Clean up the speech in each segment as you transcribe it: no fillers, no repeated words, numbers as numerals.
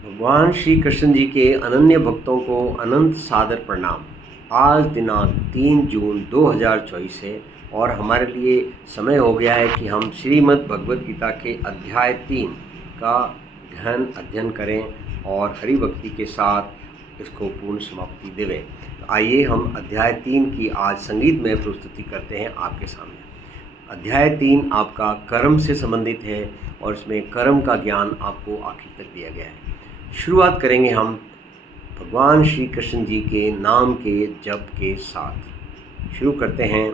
भगवान श्री कृष्ण जी के अनन्य भक्तों को अनंत सादर प्रणाम। आज दिनांक 3 जून 2024 है और हमारे लिए समय हो गया है कि हम श्रीमद् भगवद गीता के अध्याय 3 का गहन अध्ययन करें और हरि भक्ति के साथ इसको पूर्ण समाप्ति देवें। आइए हम अध्याय 3 की आज संगीत में प्रस्तुति करते हैं आपके सामने। अध्याय 3 आपका कर्म से संबंधित है और इसमें कर्म का ज्ञान आपको आखिर तक दिया गया है। शुरुआत करेंगे हम भगवान श्री कृष्ण जी के नाम के जप के साथ। शुरू करते हैं।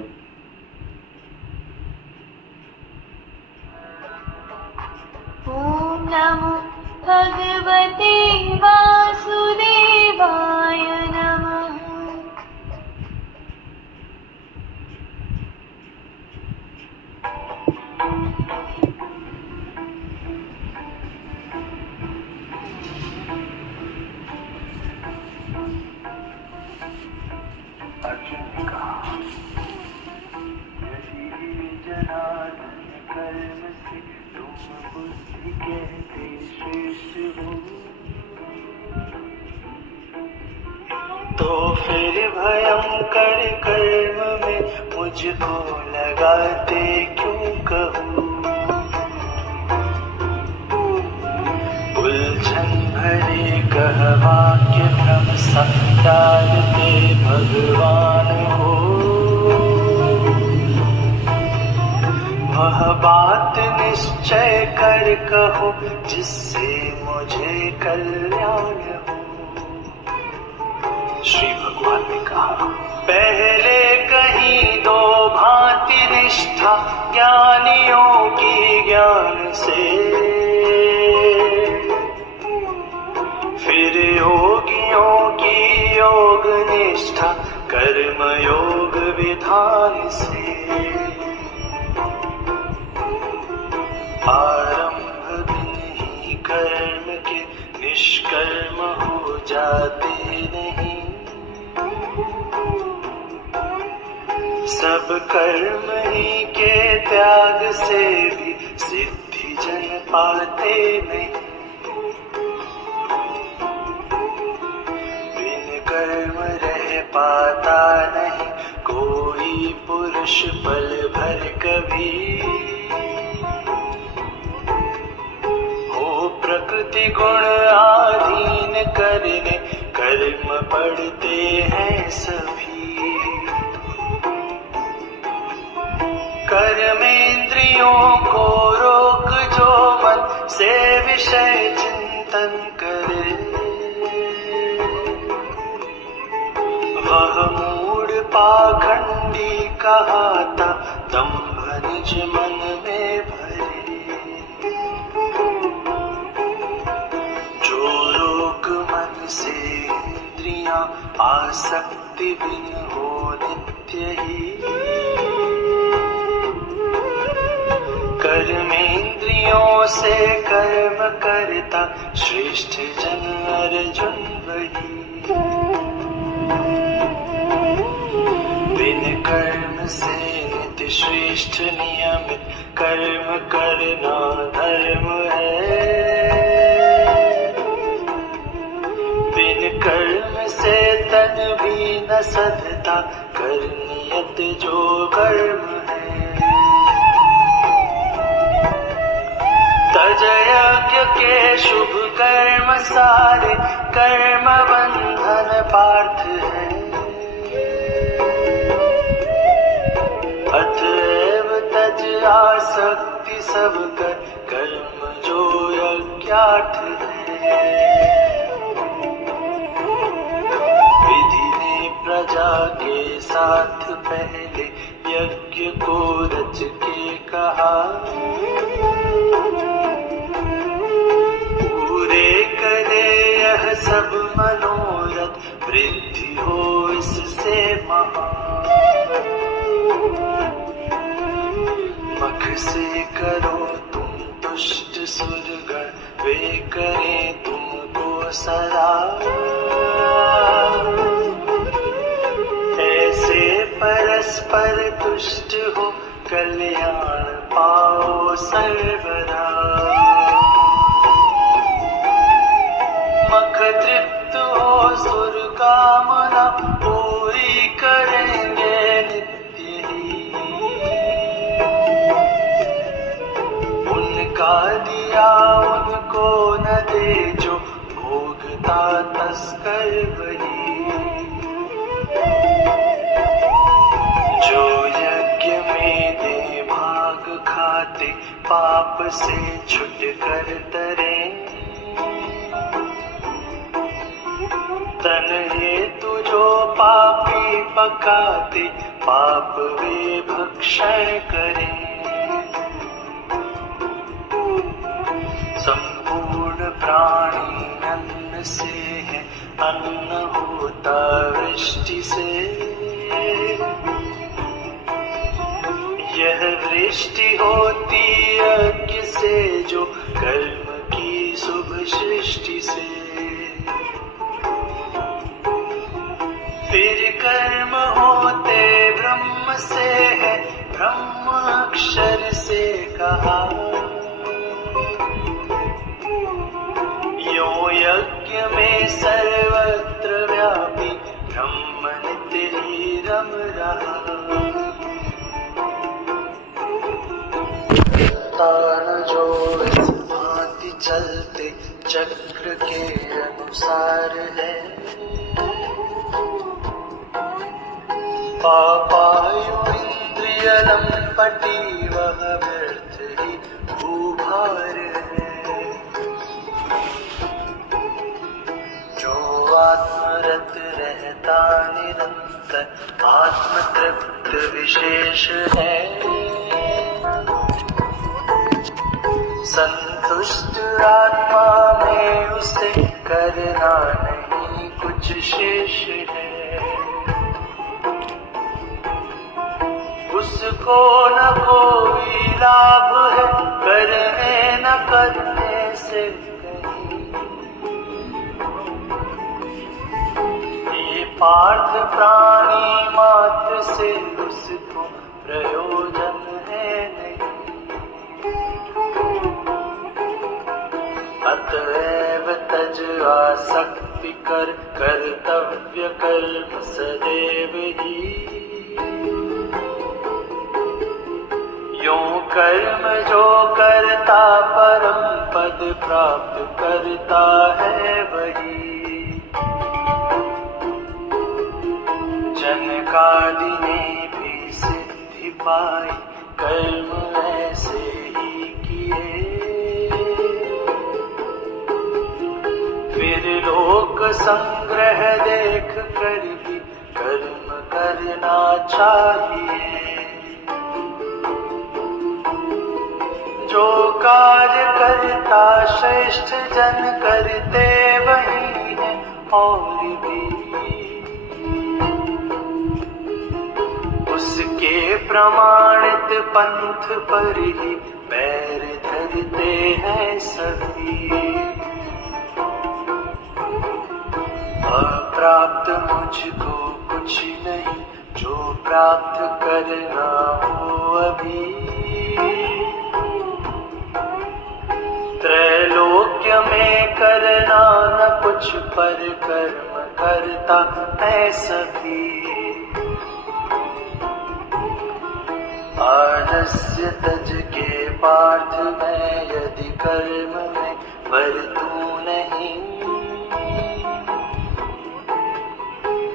ओम नमो भगवते वासुदेवाय नमः। अर्जुन ने कहा, यदि जनार्दन कर्म से तुम बुद्धि कहते श्रेष्ठ हो, तो फिर भयंकर कर्म में मुझको लगाते क्यों कहूँ। उलझन भरे कह वाक्य भ्रम सा डालते भगवान हो, वह बात निश्चय कर कहो जिससे मुझे कल्याण हो। श्री भगवान ने कहा, पहले कहीं दो भांति निष्ठा ज्ञानियों की ज्ञान से, फिर योगियों की योग निष्ठा कर्म योग विधान से। आरंभ दिन ही कर्म के निष्कर्म हो जाते नहीं, सब कर्म ही के त्याग से भी सिद्धि जन पाते नहीं। बिन कर्म रह पाता नहीं कोई पुरुष पल भर कभी, हो प्रकृति गुण आधीन करने कर्म पड़ते हैं सभी। कर्मेंद्रियों को रोक जो मन से विषय चिंतन करे, वह मूढ़ पाखंडी कहाता दंभ निज मन में भरे। जो रोक मन से इंद्रियां आसक्ति बिन हो नित्य ही, कर्मेंद्रियों से कर्म करता श्रेष्ठ जन अर्जुन वही। बिन कर्म से नित्य श्रेष्ठ नियमित कर्म करना धर्म है। बिन कर्म से तन भी न सधता कर नियत जो कर्म है। तज यज्ञ के शुभ कर्म सारे कर्म बंधन पार्थ है। अतएव तज आसक्ति सब कर कर्म जो यज्ञार्थ है। विधि ने प्रजा के साथ पहले यज्ञ को रच के कहा, पूरे करे यह सब मनोरथ वृद्धि हो इससे महा। मख से करो तुम तुष्ट सुरगण, वे करें तुमको सदा। ऐसे परस्पर तुष्ट हो कल्याण पाओ सर्वदा। जो भोगता तस्कर वही। जो यज्ञ में दे भाग खाते पाप से छुट कर तरे। तन हेतु जो पापी पकाते पाप वे भक्षण करें। संपूर्ण प्राणी अन्न से है, अन्न होता वृष्टि से। यह वृष्टि होती यज्ञ से जो कर्म की शुभ सृष्टि से। फिर कर्म होते ब्रह्म से है, ब्रह्म अक्षर से कहा। यो यज्ञ में सर्वत्र व्यापी ब्रह्म नित्य ही रम रहा। तान जो इस भांति चलते चक्र के अनुसार है। पापायु इंद्रिय लंपटी वह व्यर्थ ही भूभार है। जो आत्मरत रहता निरंतर आत्मतृप्त विशेष है। संतुष्ट आत्मा में उसे करना नहीं कुछ शेष है। उसको न कोई लाभ है करने न करने से कहीं। ये पार्थ प्राणी मात्र से उसको प्रयोजन है नहीं। अतएव तज आसक्ति कर कर्तव्य कर्म सदैव ही। यो कर्म जो करता परम पद प्राप्त करता है वही। जनकादि ने भी सिद्धि पाई कर्म ऐसे ही किए। फिर लोक संग्रह देख कर भी कर्म करना चाहिए। जो कार्य करता श्रेष्ठ जन करते वही है और भी। उसके प्रमाणित पंथ पर ही पैर धरते हैं सभी। अप्राप्त मुझको कुछ नहीं जो प्राप्त करना हो अभी। त्रैलोक्य में करना न कुछ पर कर्म करता है सभी। आलस्य तज के पार्थ में यदि कर्म में बरतूं नहीं।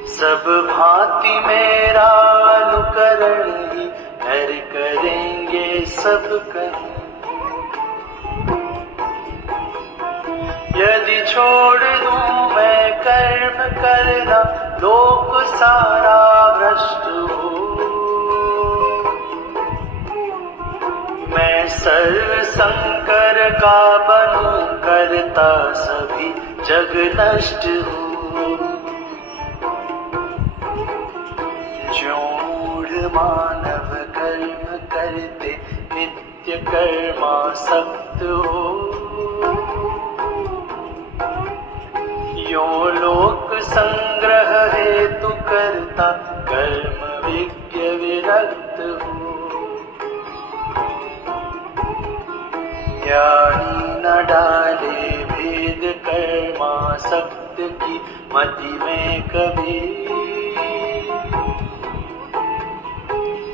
सब भांति मेरा अनुकरण ही नर करेंगे सब कहीं। यदि छोड़ दूं मैं कर्म करना लोक सारा भ्रष्ट हो। मैं सर्व संकर का बनूं करता सभी जग नष्ट हो। जो मूढ़ मानव कर्म करते नित्य कर्मासक्त हो। यो लोक संग्रह हेतु करता कर्म विज्ञ विरक्त हो। ज्ञानी न डाले भेद कर्मासक्त की मति में कभी।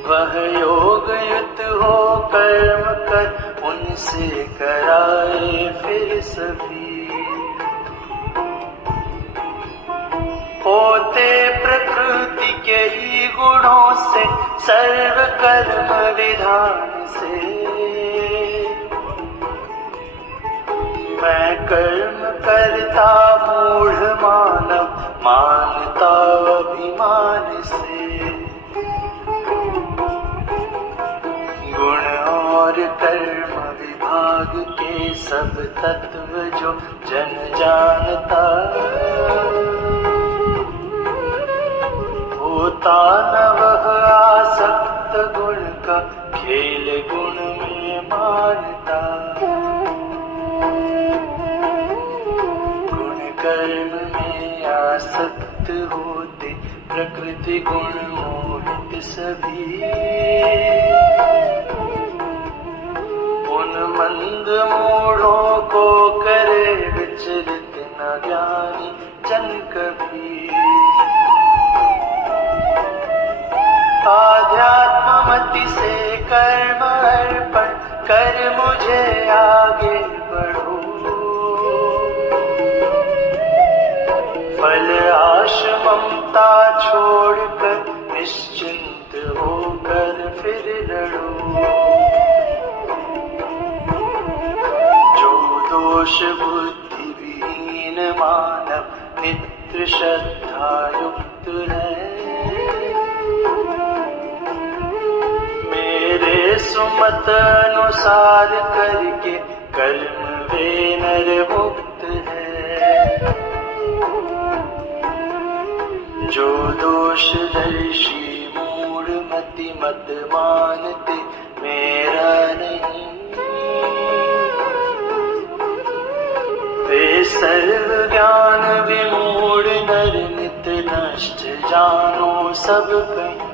वह योग युक्त हो कर्म कर उनसे कराए फिर सभी। के ही गुणों से, सर्व कर्म विधान से। मैं कर्म करता मूढ़ मानव, मानता अभिमान से। गुण और कर्म विभाग के सब तत्व जो जन जानता, होता न वह आसक्त गुण का, खेल गुण में मानता। गुण कर्म में आसक्त होते, प्रकृति गुण मोहित सभी। उन मंद मूढ़ों को करे विचलित न ज्ञानी जन कभी। आध्यात्म मति से कर्म अर्पण कर मुझे आगे बढ़ो। फल आश ममता छोड़कर निश्चिंत होकर फिर लड़ो। जो दोष बुद्धि विहीन मानव नित्य श्रद्धा युक्त है, मेरे सुमत अनुसार करके कर्म वे नर मुक्त है। जो दोष दर्शी मूढ़ मति मत मानते, मेरा नहीं। वे सर्व ज्ञान विमूढ़ नर नित नष्ट जानो सब कहीं।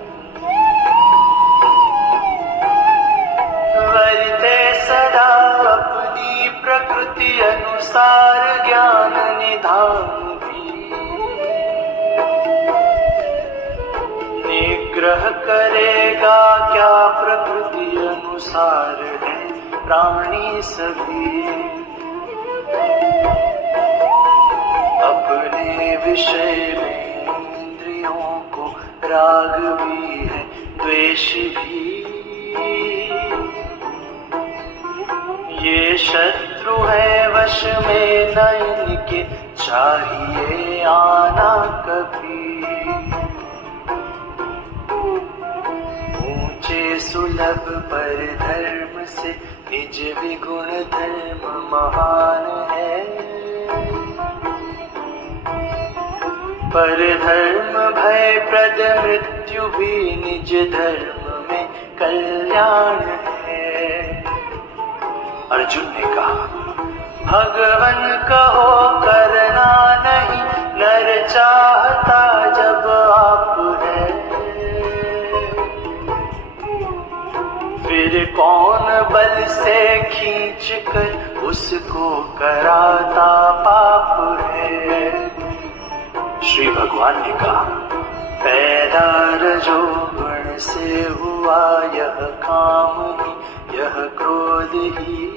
वर्ते सदा अपनी प्रकृति अनुसार ज्ञान निधान भी। निग्रह करेगा क्या प्रकृति अनुसार है प्राणी सभी। अपने विषय में इंद्रियों को राग भी है, द्वेष भी। ये शत्रु है वश में न इनके, चाहिए आना कभी। ऊंचे सुलभ पर धर्म से निज विगुण धर्म महान है। पर धर्म भय प्रद मृत्यु भी निज धर्म में कल्याण है। अर्जुन ने कहा, भगवन कहो करना नहीं, नर चाहता जब आप है। फिर कौन बल से खींच कर उसको कराता पाप है। श्री भगवान ने कहा, पैदा रजोगुण से हुआ यह काम ही, यह क्रोध ही।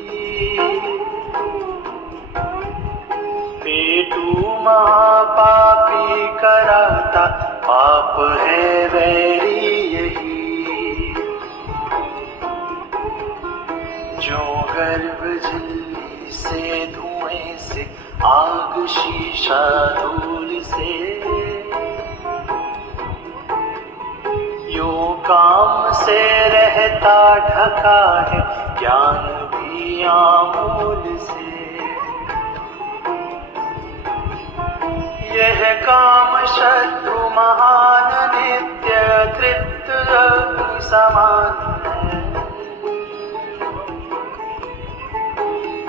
पेटू महापापी कराता पाप है वैरी यही। जो गर्भ झिल्ली से धुएं से, आग शीशा धूल से। यो काम से रहता ढका है, ज्ञान भी आमूल से। यह काम शत्रु महान नित्य तृप्त अग्नि समान है।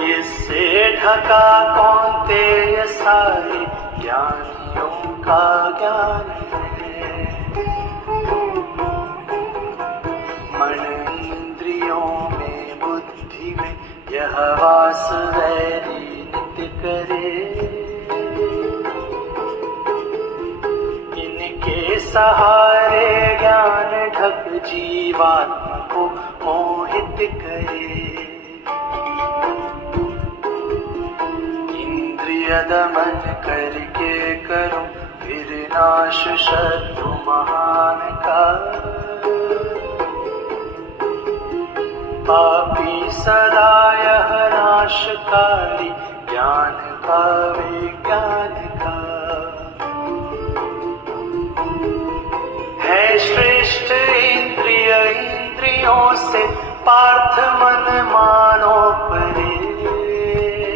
इससे ढका कौन्तेय सारे ज्ञानियों का ज्ञान है। मन इंद्रियों में बुद्धि में यह वास वैरी नित्य करे। इनके सहारे ज्ञान ढक जीवात्मा को मोहित करे। इंद्रिय दमन करके करो विनाश शत्रु महान का। पापी सदा यह नाशकारी, ज्ञान का विज्ञान का है श्रेष्ठ इंद्रिय, इंद्रियों से पार्थ मन मान